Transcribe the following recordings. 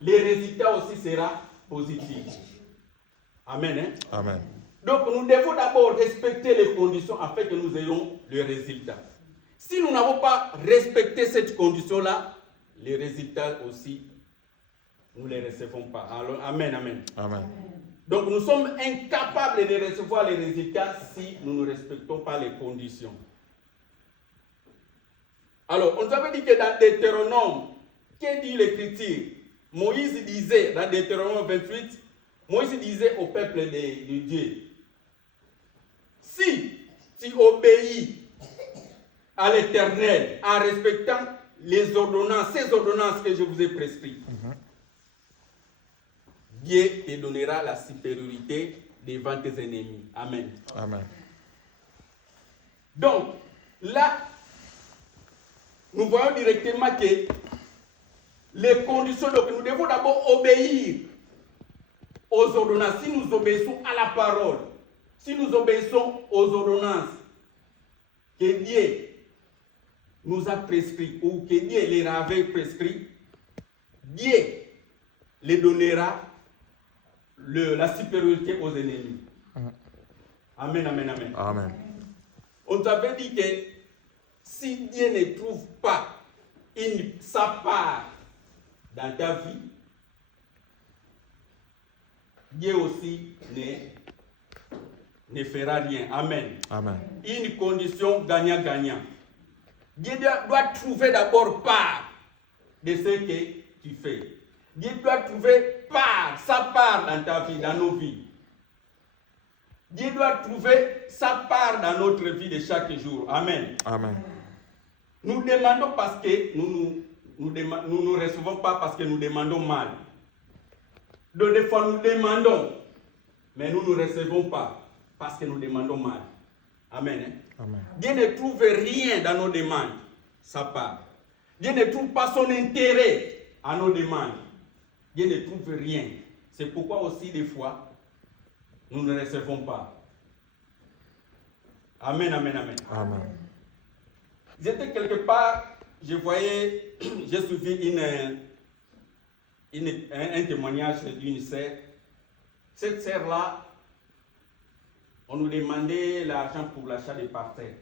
les résultats aussi seront positifs. Amen. Hein? Amen. Donc nous devons d'abord respecter les conditions afin que nous ayons le résultat. Si nous n'avons pas respecté cette condition-là, les résultats aussi, nous ne les recevons pas. Alors, amen, amen. Amen. Donc nous sommes incapables de recevoir les résultats si nous ne respectons pas les conditions. Alors, on nous avait dit que dans Deutéronome, que dit l'Écriture? Moïse disait, dans Deutéronome 28, Moïse disait au peuple de Dieu, si tu obéis à l'Éternel en respectant les ordonnances, ces ordonnances que je vous ai prescrites, Dieu te donnera la supériorité devant tes ennemis. Amen. Amen. Donc, là, nous voyons directement que les conditions, donc nous devons d'abord obéir aux ordonnances. Si nous obéissons à la parole, si nous obéissons aux ordonnances que Dieu nous a prescrites ou que Dieu les avait prescrites, Dieu les donnera la supériorité aux ennemis. Amen, amen, amen. Amen. On t'avait dit que si Dieu ne trouve pas sa part dans ta vie, Dieu aussi ne fera rien. Amen. Amen. Une condition gagnant-gagnant. Dieu doit trouver d'abord part de ce que tu fais. Dieu doit trouver sa part dans ta vie, dans nos vies. Dieu doit trouver sa part dans notre vie de chaque jour. Amen. Amen. Nous demandons parce que nous ne recevons pas parce que nous demandons mal. Donc des fois nous demandons, mais nous ne recevons pas parce que nous demandons mal. Amen. Hein? Amen. Dieu ne trouve rien dans nos demandes, sa part. Dieu ne trouve pas son intérêt à nos demandes. Dieu ne trouve rien. C'est pourquoi aussi des fois, nous ne recevons pas. Amen, amen, amen. Amen. J'étais quelque part, j'ai suivi un témoignage d'une sœur. Cette sœur-là, on nous demandait l'argent pour l'achat des parcelles.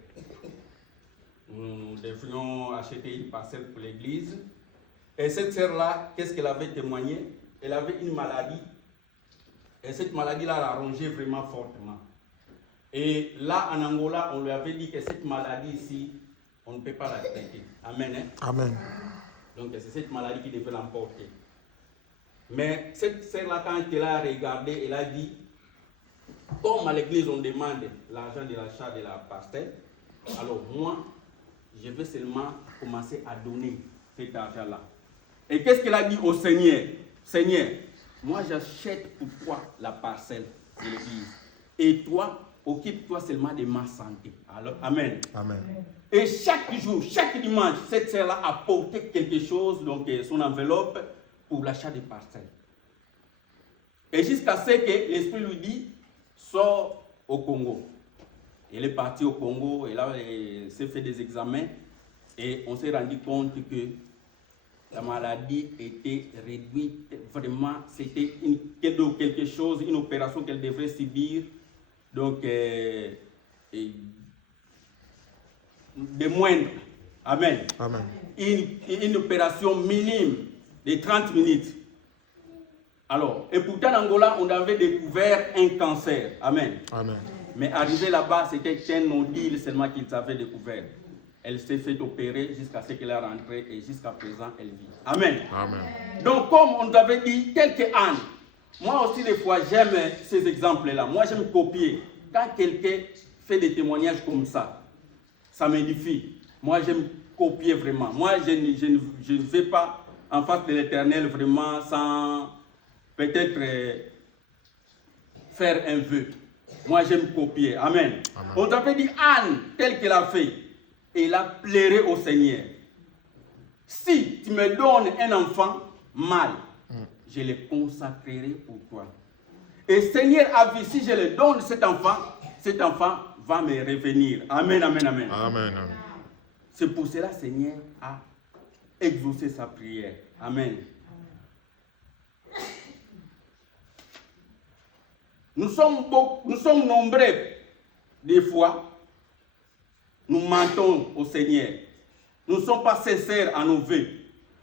Nous devions acheter une parcelle pour l'église. Et cette sœur-là, qu'est-ce qu'elle avait témoigné? Elle avait une maladie. Et cette maladie-là l'a rongée vraiment fortement. Et là, en Angola, on lui avait dit que cette maladie ici, on ne peut pas la traiter. Amen. Hein? Amen. Donc c'est cette maladie qui devait l'emporter. Mais cette sœur-là, quand elle a regardé, elle a dit, comme à l'église on demande l'argent de l'achat de la parcelle, alors moi, je vais seulement commencer à donner cet argent-là. Et qu'est-ce qu'elle a dit au Seigneur? Seigneur, moi j'achète pour toi la parcelle de l'église. Et toi, occupe-toi seulement de ma santé. Alors, amen. Amen. Et chaque jour, chaque dimanche, cette sœur-là a porté quelque chose, donc son enveloppe, pour l'achat des parcelles. Et jusqu'à ce que l'Esprit lui dit, sors au Congo. Elle est partie au Congo, et là, elle s'est fait des examens, et on s'est rendu compte que la maladie était réduite. Vraiment, c'était quelque chose, une opération qu'elle devrait subir. Donc, de moindre. Amen. Amen. Une opération minime de 30 minutes. Alors, et pourtant en Angola, on avait découvert un cancer. Amen. Amen. Mais arrivé là-bas, c'était un nodule seulement qu'ils avaient découvert. Elle s'est fait opérer jusqu'à ce qu'elle est rentrée et jusqu'à présent, elle vit. Amen. Amen. Donc, comme on nous avait dit, tel que Anne, moi aussi, des fois, j'aime ces exemples-là. Moi, j'aime copier. Quand quelqu'un fait des témoignages comme ça m'édifie. Moi, j'aime copier vraiment. Moi, je ne vais pas en face de l'Éternel vraiment sans peut-être faire un vœu. Moi, j'aime copier. Amen. Amen. On t'avait dit Anne, telle qu'elle a fait, elle a pleuré au Seigneur. Si tu me donnes un enfant mâle, je le consacrerai pour toi. Et Seigneur a vu, si je le donne cet enfant va me revenir. Amen, amen, amen. Amen. C'est pour cela que Seigneur a exaucé sa prière. Amen. Nous sommes nombreux, des fois, nous mentons au Seigneur. Nous ne sommes pas sincères à nos vœux.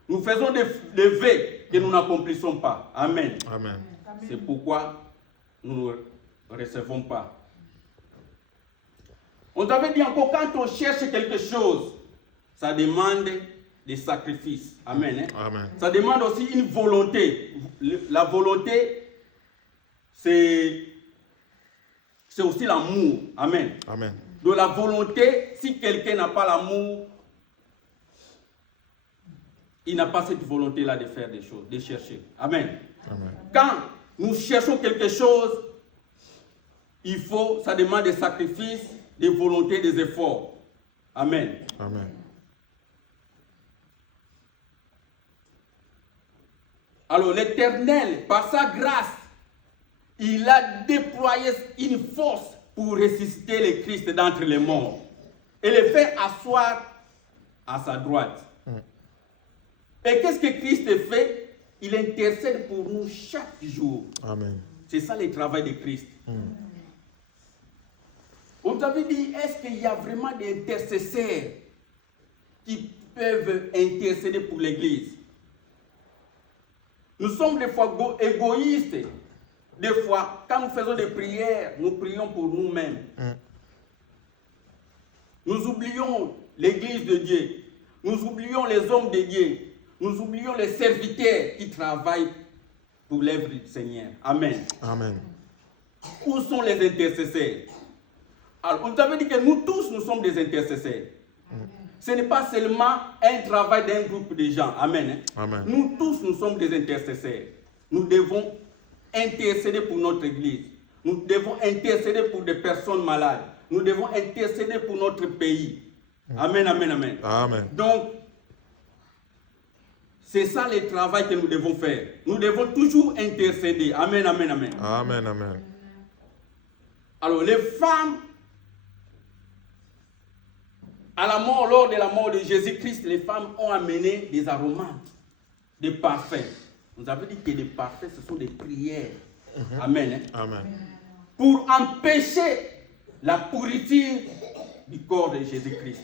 Nous faisons des vœux que nous n'accomplissons pas. Amen. Amen. C'est pourquoi nous ne recevons pas. On t'avait dit encore, quand on cherche quelque chose, ça demande des sacrifices. Amen. Hein? Amen. Ça demande aussi une volonté. La volonté, c'est aussi l'amour. Amen. Amen. De la volonté, si quelqu'un n'a pas l'amour, il n'a pas cette volonté-là de faire des choses, de chercher. Amen. Amen. Quand nous cherchons quelque chose, ça demande des sacrifices, des volontés, des efforts. Amen. Amen. Alors l'Éternel, par sa grâce, il a déployé une force pour ressusciter le Christ d'entre les morts et le faire asseoir à sa droite. Et qu'est-ce que Christ fait? Il intercède pour nous chaque jour. Amen. C'est ça le travail de Christ. On t'avait dit, est-ce qu'il y a vraiment des intercesseurs qui peuvent intercéder pour l'Église? Nous sommes des fois égoïstes. Des fois, quand nous faisons des prières, nous prions pour nous-mêmes. Nous oublions l'Église de Dieu. Nous oublions les hommes de Dieu. Nous oublions les serviteurs qui travaillent pour l'œuvre du Seigneur. Amen. Amen. Où sont les intercesseurs? Alors, on t'avait dit que nous tous, nous sommes des intercesseurs. Ce n'est pas seulement un travail d'un groupe de gens. Amen. Amen. Nous tous, nous sommes des intercesseurs. Nous devons intercéder pour notre Église. Nous devons intercéder pour des personnes malades. Nous devons intercéder pour notre pays. Amen, amen, amen. Amen. Donc, c'est ça le travail que nous devons faire. Nous devons toujours intercéder. Amen, amen, amen. Amen, amen. Alors, les femmes, lors de la mort de Jésus-Christ, les femmes ont amené des aromates, des parfums. Nous avons dit que les parfums, ce sont des prières. Amen. Hein? Amen. Pour empêcher la pourriture du corps de Jésus-Christ.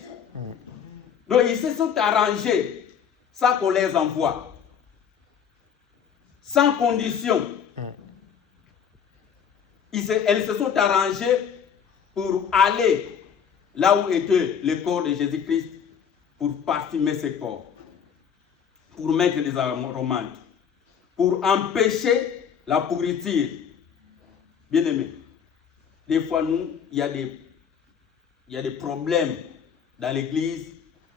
Donc, ils se sont arrangés sans qu'on les envoie, sans condition. Elles se sont arrangées pour aller là où était le corps de Jésus-Christ, pour parfumer ce corps, pour mettre des aromates, pour empêcher la pourriture. Bien aimé, des fois, il y a des problèmes dans l'église,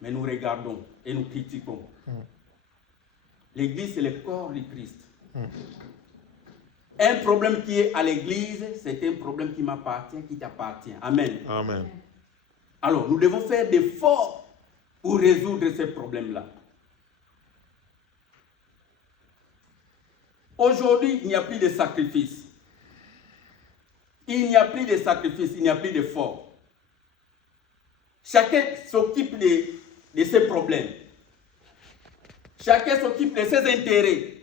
mais nous regardons et nous critiquons. L'église, c'est le corps du Christ. Un problème qui est à l'église, c'est un problème qui m'appartient, qui t'appartient. Amen. Amen. Alors, nous devons faire des efforts pour résoudre ces problèmes-là. Aujourd'hui, il n'y a plus de sacrifice. Il n'y a plus de sacrifice, il n'y a plus d'efforts. Chacun s'occupe de ses problèmes. Chacun s'occupe de ses intérêts.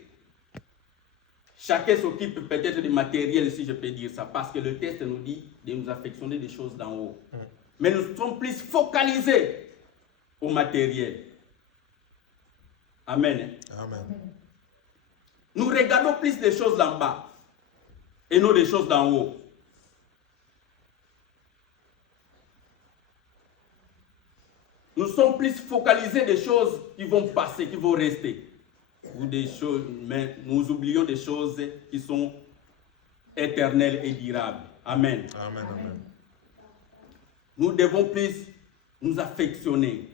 Chacun s'occupe peut-être du matériel, si je peux dire ça, parce que le texte nous dit de nous affectionner des choses d'en haut. Mais nous sommes plus focalisés au matériel. Amen. Amen. Nous regardons plus des choses d'en bas et non des choses d'en haut. Nous sommes plus focalisés des choses qui vont passer, qui vont rester. Ou des choses, mais nous oublions des choses qui sont éternelles et durables. Amen. Amen. Amen. Nous devons plus nous affectionner.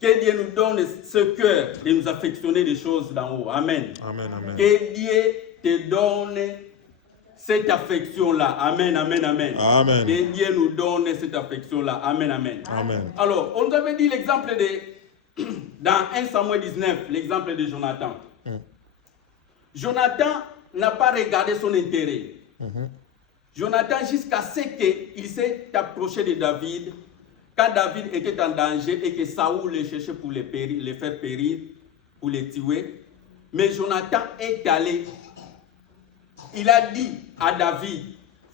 Que Dieu nous donne ce cœur de nous affectionner des choses d'en haut. Amen. Amen. Amen. Que Dieu te donne cette affection-là. Amen, amen, amen. Amen. Que Dieu nous donne cette affection-là. Amen, amen. Amen. Alors, on nous avait dit l'exemple dans 1 Samuel 19, l'exemple de Jonathan. Jonathan n'a pas regardé son intérêt. Jonathan, jusqu'à ce qu'il s'est approché de David, quand David était en danger et que Saoul le cherchait pour le faire périr, pour le tuer. Mais Jonathan est allé il a dit à David,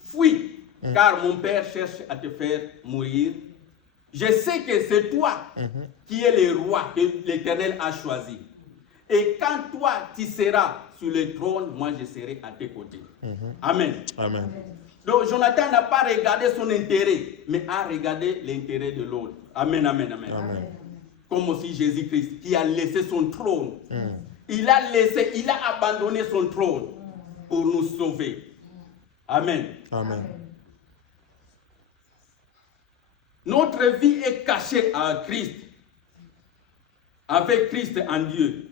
fuis, car mon père cherche à te faire mourir. Je sais que c'est toi qui es le roi que l'Éternel a choisi. Et quand toi, tu seras sur le trône, moi, je serai à tes côtés. Amen. Amen. Donc, Jonathan n'a pas regardé son intérêt, mais a regardé l'intérêt de l'autre. Amen, amen, amen. Amen. Comme aussi Jésus-Christ, qui a laissé son trône. Il a abandonné son trône pour nous sauver. Amen. Amen. Notre vie est cachée à Christ, avec Christ en Dieu.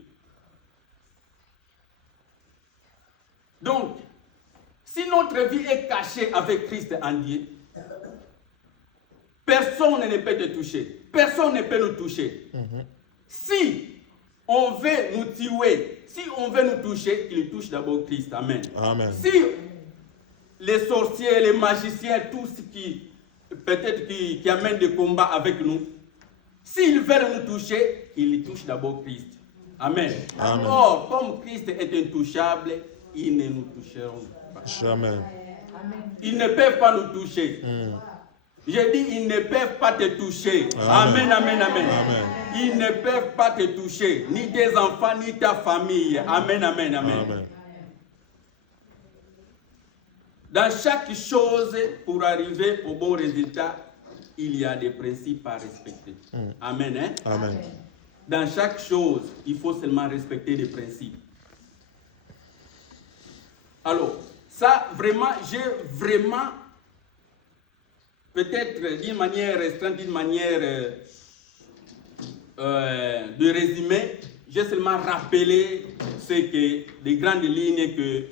Donc, si notre vie est cachée avec Christ en Dieu, personne ne peut te toucher. Personne ne peut nous toucher. Si on veut nous tuer, si on veut nous toucher, il touche d'abord Christ. Amen. Amen. Si les sorciers, les magiciens, tout ce qui peut-être qui amène des combats avec nous, s'ils veulent nous toucher, ils touchent d'abord Christ. Amen. Amen. Or, comme Christ est intouchable, ils ne nous toucheront pas. Jamais. Ils ne peuvent pas nous toucher. J'ai dit, ils ne peuvent pas te toucher. Amen, amen, amen. Amen. Ils ne peuvent pas te toucher, ni tes enfants, ni ta famille. Amen, amen, amen. Amen. Dans chaque chose, pour arriver au bon résultat, il y a des principes à respecter. Amen, hein? Amen. Dans chaque chose, il faut seulement respecter les principes. Alors, ça, vraiment, j'ai vraiment, peut-être d'une manière restreinte, d'une manière de résumé, j'ai seulement rappelé les grandes lignes que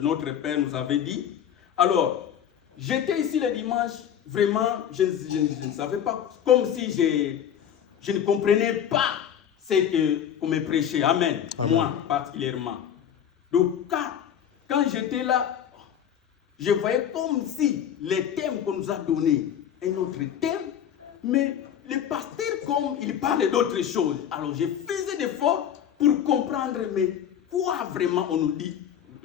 notre Père nous avait dit. Alors, j'étais ici le dimanche, vraiment, je ne savais pas, comme si je ne comprenais pas ce qu'on me prêchait. Amen. Amen. Moi, particulièrement. Donc, quand j'étais là, je voyais comme si les thèmes qu'on nous a donnés est notre thème, mais le pasteur, comme il parlait d'autres choses, alors je faisais des efforts pour comprendre, mais quoi vraiment on nous dit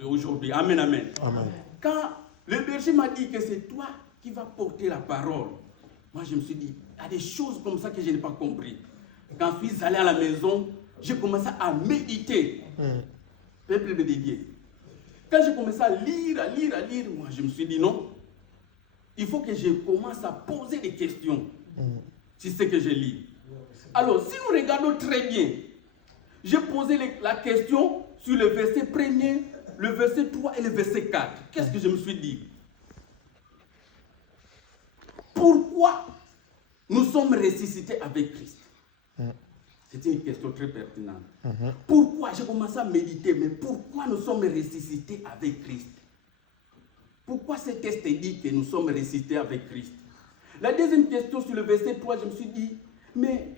aujourd'hui. Amen, amen. Amen. Quand le berger m'a dit que c'est toi qui vas porter la parole, moi je me suis dit, il y a des choses comme ça que je n'ai pas compris. Quand je suis allé à la maison, j'ai commencé à méditer. Peuple de Dieu. Quand j'ai commencé à lire, moi je me suis dit non, il faut que je commence à poser des questions sur ce que je lis. Alors, si nous regardons très bien, j'ai posé la question sur le verset 1er, le verset 3 et le verset 4. Qu'est-ce que je me suis dit? Pourquoi nous sommes ressuscités avec Christ? C'est une question très pertinente. Pourquoi? J'ai commencé à méditer, mais pourquoi nous sommes ressuscités avec Christ? Pourquoi ce texte dit que nous sommes ressuscités avec Christ? La deuxième question sur le verset 3, je me suis dit, mais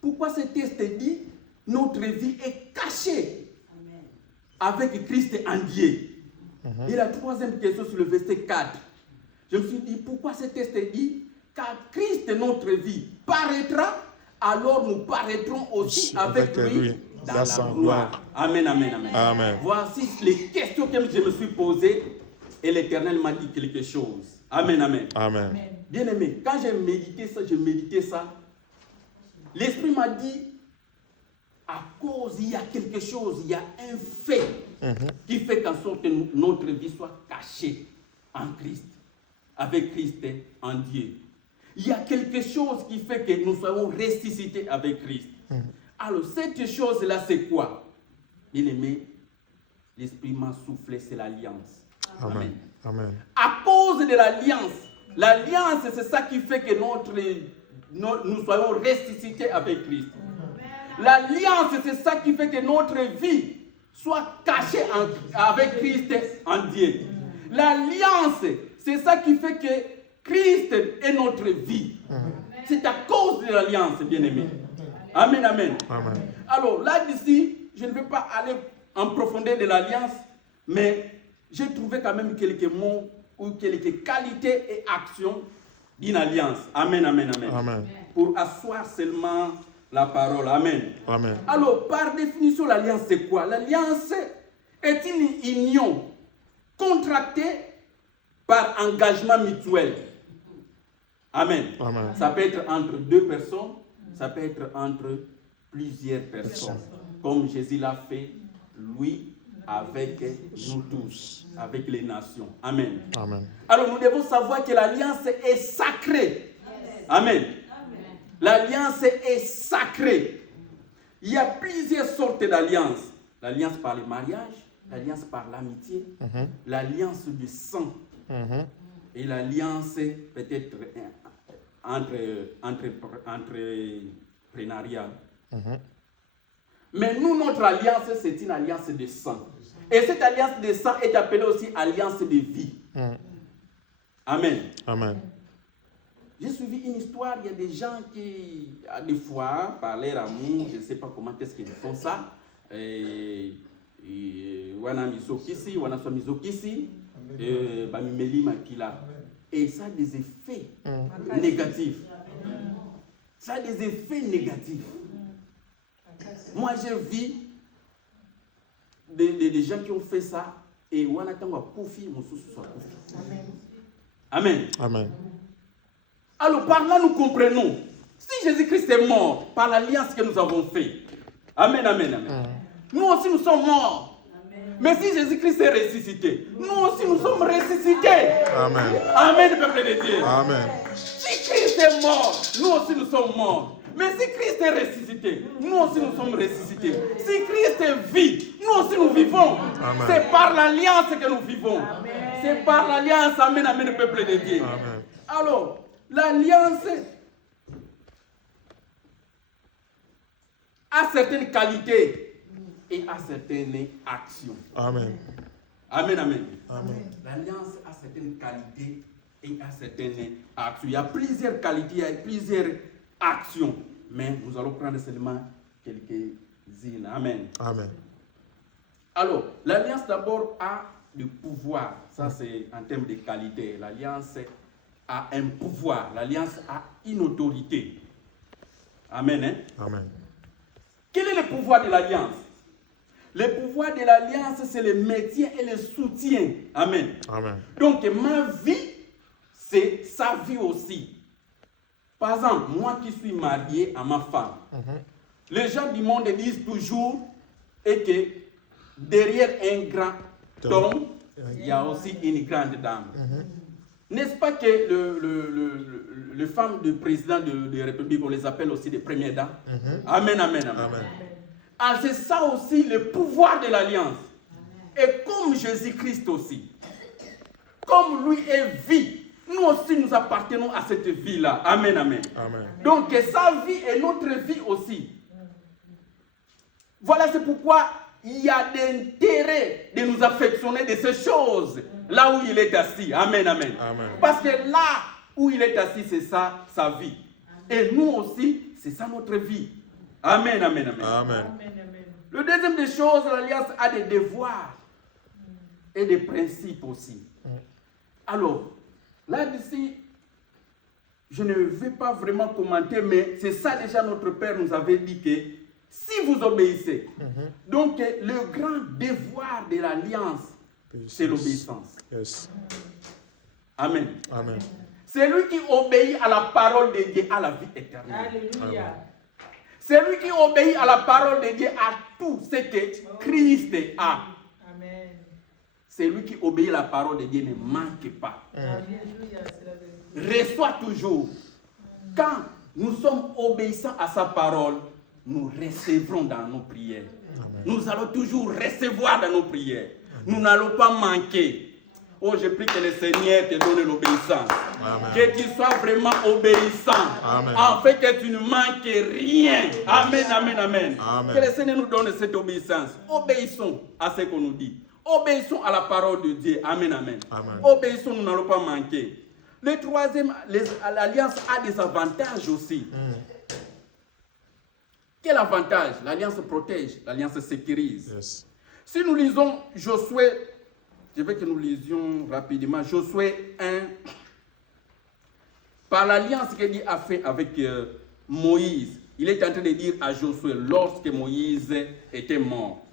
pourquoi ce texte dit notre vie est cachée avec Christ en Dieu? Et la troisième question sur le verset 4, je me suis dit, pourquoi ce texte dit, car Christ, notre vie, paraîtra, alors nous paraîtrons aussi avec lui dans la gloire. Amen, amen, amen. Amen. Voici les questions que je me suis posées et l'Éternel m'a dit quelque chose. Amen, amen. Amen. Bien aimé, quand j'ai médité ça, l'Esprit m'a dit, à cause, il y a quelque chose, il y a un fait qui fait qu'en sorte que notre vie soit cachée en Christ, avec Christ en Dieu. Il y a quelque chose qui fait que nous soyons ressuscités avec Christ. Alors, cette chose-là, c'est quoi? Bien aimé, l'Esprit m'a soufflé, c'est l'alliance. Amen. Amen. À cause de l'alliance, c'est ça qui fait que nous soyons ressuscités avec Christ. L'alliance, c'est ça qui fait que notre vie soit cachée avec Christ en Dieu. L'alliance, c'est ça qui fait que Christ est notre vie. C'est à cause de l'alliance, bien-aimé. Amen, amen. Amen. Alors là, d'ici, je ne vais pas aller en profondeur de l'alliance, mais j'ai trouvé quand même quelques mots ou quelques qualités et actions d'une alliance. Amen, amen, amen. Amen. Pour asseoir seulement la parole. Amen. Amen. Alors, par définition, l'alliance, c'est quoi? L'alliance est une union contractée par engagement mutuel. Amen. Amen. Ça peut être entre 2 personnes, ça peut être entre plusieurs personnes. Comme Jésus l'a fait, lui, avec nous tous, avec les nations. Amen. Amen. Alors nous devons savoir que l'alliance est sacrée. Amen. L'alliance est sacrée. Il y a plusieurs sortes d'alliances. L'alliance par le mariage, l'alliance par l'amitié, l'alliance du sang et l'alliance peut-être entrepreneuriale. Mais nous, notre alliance, c'est une alliance de sang. Et cette alliance de sang est appelée aussi alliance de vie. Amen. Amen. J'ai suivi une histoire, il y a des gens qui, des fois, par leur amour, je ne sais pas comment est-ce qu'ils font ça, wana misokisi, wana so misokisi, bamimeli makila. Et ça a des effets négatifs. Ça a des effets négatifs. Moi, j'ai vu des gens qui ont fait ça et wana tangwa kufi, mususu soit kufi. Amen. Amen. Alors par là, nous comprenons. Si Jésus-Christ est mort par l'alliance que nous avons faite, amen, amen, amen. Nous aussi, nous sommes morts. Mais si Jésus-Christ est ressuscité, nous aussi, nous sommes ressuscités. Amen. Amen, peuple de Dieu. Amen. Si Christ est mort, nous aussi, nous sommes morts. Mais si Christ est ressuscité, nous aussi, nous sommes ressuscités. Si Christ est vit, nous aussi, nous vivons. Amen. C'est par l'alliance que nous vivons. C'est par l'alliance, amen, amen, peuple de Dieu. Amen. Alors, l'alliance a certaines qualités et a certaines actions. Amen. Amen, amen. Amen. L'alliance a certaines qualités et a certaines actions. Il y a plusieurs qualités, il y a plusieurs actions. Mais nous allons prendre seulement quelques-unes. Amen. Amen. Alors, l'alliance d'abord a du pouvoir. Ça, c'est en termes de qualité. L'alliance a un pouvoir. L'alliance a une autorité. Amen. Hein? Amen. Quel est le pouvoir de l'alliance? Le pouvoir de l'alliance, c'est le maintien et le soutien. Amen. Amen. Donc, ma vie, c'est sa vie aussi. Par exemple, moi qui suis marié à ma femme, les gens du monde disent toujours et que derrière un grand homme, il y a aussi une grande dame. N'est-ce pas que les femmes du président de la République, on les appelle aussi des premières dames? Amen, amen, amen. Amen. Ah, c'est ça aussi le pouvoir de l'alliance. Et comme Jésus-Christ aussi, comme lui est vie, nous aussi nous appartenons à cette vie-là. Amen, amen. Amen. Donc sa vie est notre vie aussi. Voilà, c'est pourquoi il y a d'intérêt de nous affectionner de ces choses là où il est assis. Amen, amen. Amen. Parce que là où il est assis, c'est ça sa vie. Et nous aussi, c'est ça notre vie. Amen, amen, amen. Amen. Le deuxième des choses, l'alliance a des devoirs et des principes aussi. Alors, là-dessus, je ne vais pas vraiment commenter, mais c'est ça déjà notre Père nous avait dit que si vous obéissez, donc le grand devoir de l'alliance, c'est l'obéissance. Yes. Amen. Amen. Celui qui obéit à la parole de Dieu a la vie éternelle. Alléluia. Celui qui obéit à la parole de Dieu a tout ce que Christ a. Amen. Celui qui obéit à la parole de Dieu ne manque pas. Alléluia, c'est la vérité. Reçoit toujours. Quand nous sommes obéissants à sa parole, nous recevrons dans nos prières. Nous allons toujours recevoir dans nos prières. Nous n'allons pas manquer. Oh, je prie que le Seigneur te donne l'obéissance. Amen. Que tu sois vraiment obéissant. Amen. Afin que tu ne manques rien. Amen, amen, amen. Amen. Que le Seigneur nous donne cette obéissance. Obéissons à ce qu'on nous dit. Obéissons à la parole de Dieu. Amen, amen. Amen. Obéissons, nous n'allons pas manquer. Le troisième, l'alliance a des avantages aussi. Quel avantage? L'alliance protège, l'alliance sécurise. Yes. Si nous lisons Josué, je veux que nous lisions rapidement Josué 1, par l'alliance que Dieu a fait avec Moïse, il est en train de dire à Josué, lorsque Moïse était mort,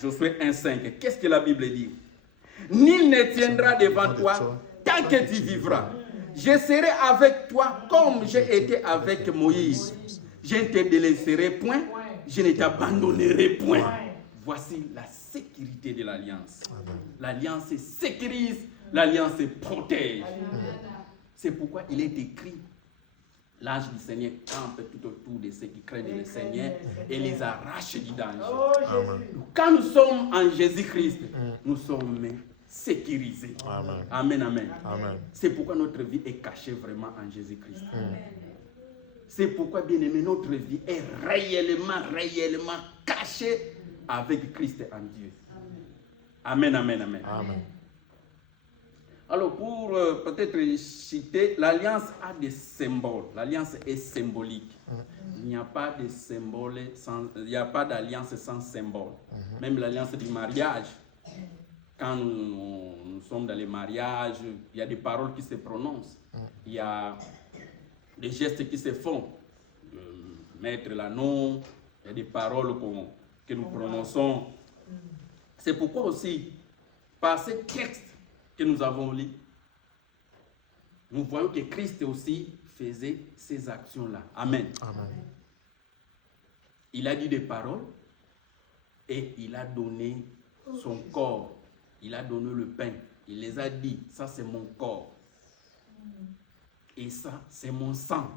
Josué 1,5, qu'est-ce que la Bible dit? Nul ne tiendra devant toi tant que tu vivras. Je serai avec toi comme j'ai été avec Moïse. Je ne te délaisserai point, je ne t'abandonnerai point. Voici la sécurité de l'alliance. L'alliance sécurise, l'alliance protège. C'est pourquoi il est écrit, l'ange du Seigneur campe tout autour de ceux qui craignent le Seigneur et les arrache du danger. Quand nous sommes en Jésus-Christ, nous sommes sécurisés. Amen, amen. C'est pourquoi notre vie est cachée vraiment en Jésus-Christ. C'est pourquoi, bien aimé, notre vie est réellement cachée avec Christ en Dieu. Amen, amen, amen. Alors, pour peut-être citer, l'alliance a des symboles. L'alliance est symbolique. Il n'y a pas de symbole il n'y a pas d'alliance sans symbole. Même l'alliance du mariage, quand nous sommes dans les mariages, il y a des paroles qui se prononcent. Il y a des gestes qui se font. Mettre l'anneau, il y a des paroles que nous prononçons. C'est pourquoi aussi, par ces textes que nous avons lus, nous voyons que Christ aussi faisait ces actions-là. Amen. Il a dit des paroles et il a donné son corps. Il a donné le pain. Il les a dit, ça c'est mon corps. Et ça c'est mon sang.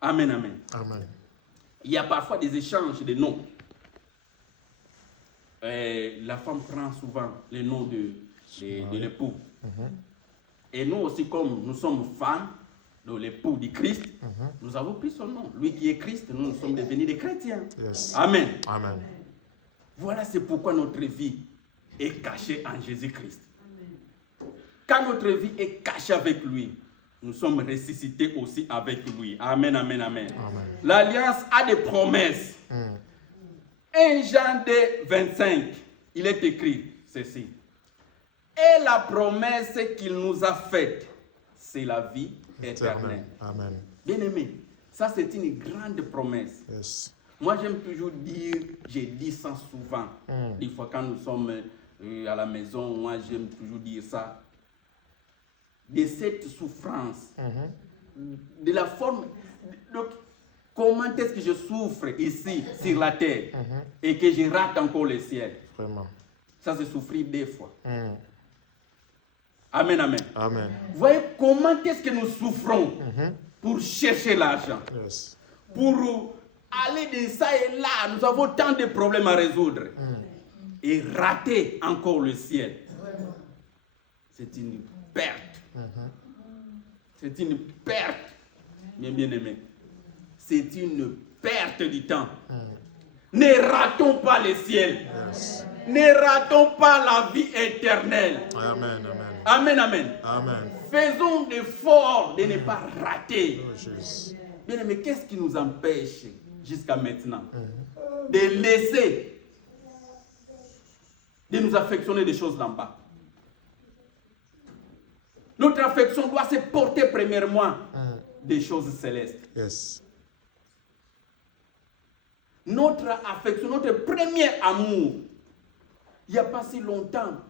Amen, amen. Il y a parfois des échanges de noms. La femme prend souvent le nom de l'époux. Et nous aussi, comme nous sommes femmes de l'époux du Christ, nous avons pris son nom. Lui qui est Christ, nous sommes devenus des chrétiens. Amen. Voilà, c'est pourquoi notre vie est cachée en Jésus-Christ. Quand notre vie est cachée avec lui, nous sommes ressuscités aussi avec lui. Amen, amen, amen. L'alliance a des promesses. 1 Jean 2, 25, il est écrit ceci. Et la promesse qu'il nous a faite, c'est la vie éternelle. Bien aimé, ça c'est une grande promesse. Moi j'aime toujours dire, j'ai dit ça souvent. Des fois quand nous sommes à la maison, moi j'aime toujours dire ça. De cette souffrance, de la forme, donc, comment est-ce que je souffre ici sur la terre et que je rate encore le ciel. Vraiment. Ça c'est souffrir des fois. Amen, amen. Vous voyez comment est-ce que nous souffrons pour chercher l'argent, pour aller de ça et là, nous avons tant de problèmes à résoudre et rater encore le ciel. C'est une perte. C'est une perte, bien aimé. C'est une perte du temps. Ne ratons pas le ciel. Ne ratons pas la vie éternelle. Amen, amen. Faisons l'effort de ne pas rater. Bien aimé, qu'est-ce qui nous empêche jusqu'à maintenant de laisser, de nous affectionner des choses d'en bas? Notre affection doit se porter premièrement des choses célestes. Notre affection, notre premier amour. Il n'y a pas si longtemps,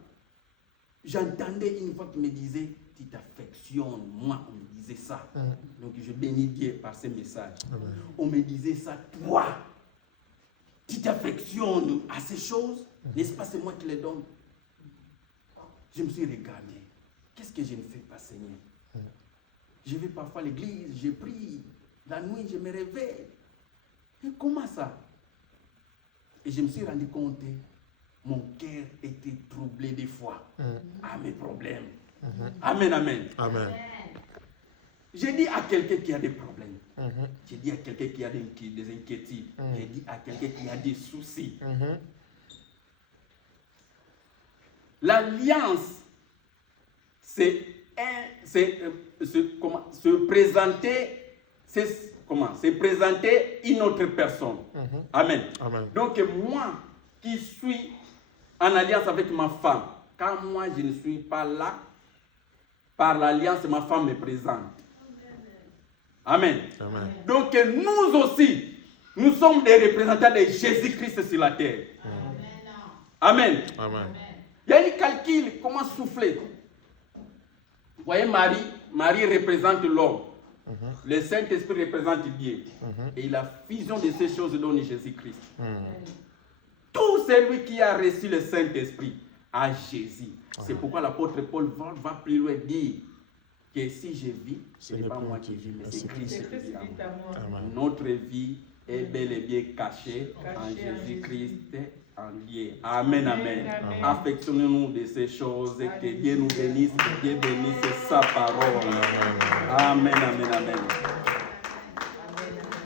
j'entendais une voix qui me disait, tu t'affectionnes. Moi, on me disait ça. Donc je bénis Dieu par ces messages. On me disait ça, toi, tu t'affectionnes à ces choses. N'est-ce pas, c'est moi qui les donne. Je me suis regardé. Qu'est-ce que je ne fais pas, Seigneur? Je vais parfois à l'église, je prie. La nuit, je me réveille. Et comment ça? Et je me suis rendu compte, mon cœur était troublé des fois à mes problèmes. Amen, amen. J'ai dit à quelqu'un qui a des problèmes. J'ai dit à quelqu'un qui a des inquiétudes. J'ai dit à quelqu'un qui a des soucis. L'alliance, c'est se présenter une autre personne. Amen. Donc moi qui suis en alliance avec ma femme, quand moi je ne suis pas là, par l'alliance ma femme me présente. Amen. Donc nous aussi, nous sommes des représentants de Jésus-Christ sur la terre. Amen. Il y a un calcul, comment souffler. Vous voyez, Marie représente l'homme. Le Saint-Esprit représente Dieu. Et la fusion de ces choses donne Jésus-Christ. Tout celui qui a reçu le Saint-Esprit a Jésus. C'est pourquoi l'apôtre Paul va plus loin dire que si je vis, ce n'est pas moi qui vis, mais c'est Christ qui vit en moi. Notre vie est bel et bien cachée en Jésus-Christ, en Dieu. Amen, amen. Affectionnez-nous de ces choses, que Dieu nous bénisse, que Dieu bénisse sa parole. Amen, amen, amen.